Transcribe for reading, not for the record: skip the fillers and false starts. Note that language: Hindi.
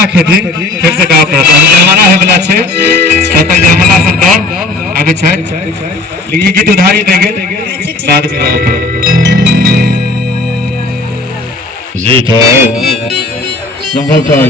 खाना खेती फिर से गाँव पड़ता है जमाना है वाला छे तब जमाना सब दौड़ आगे छे लेकिन गीत उधारी देंगे बाद में गाँव पड़ता जी तो संभलता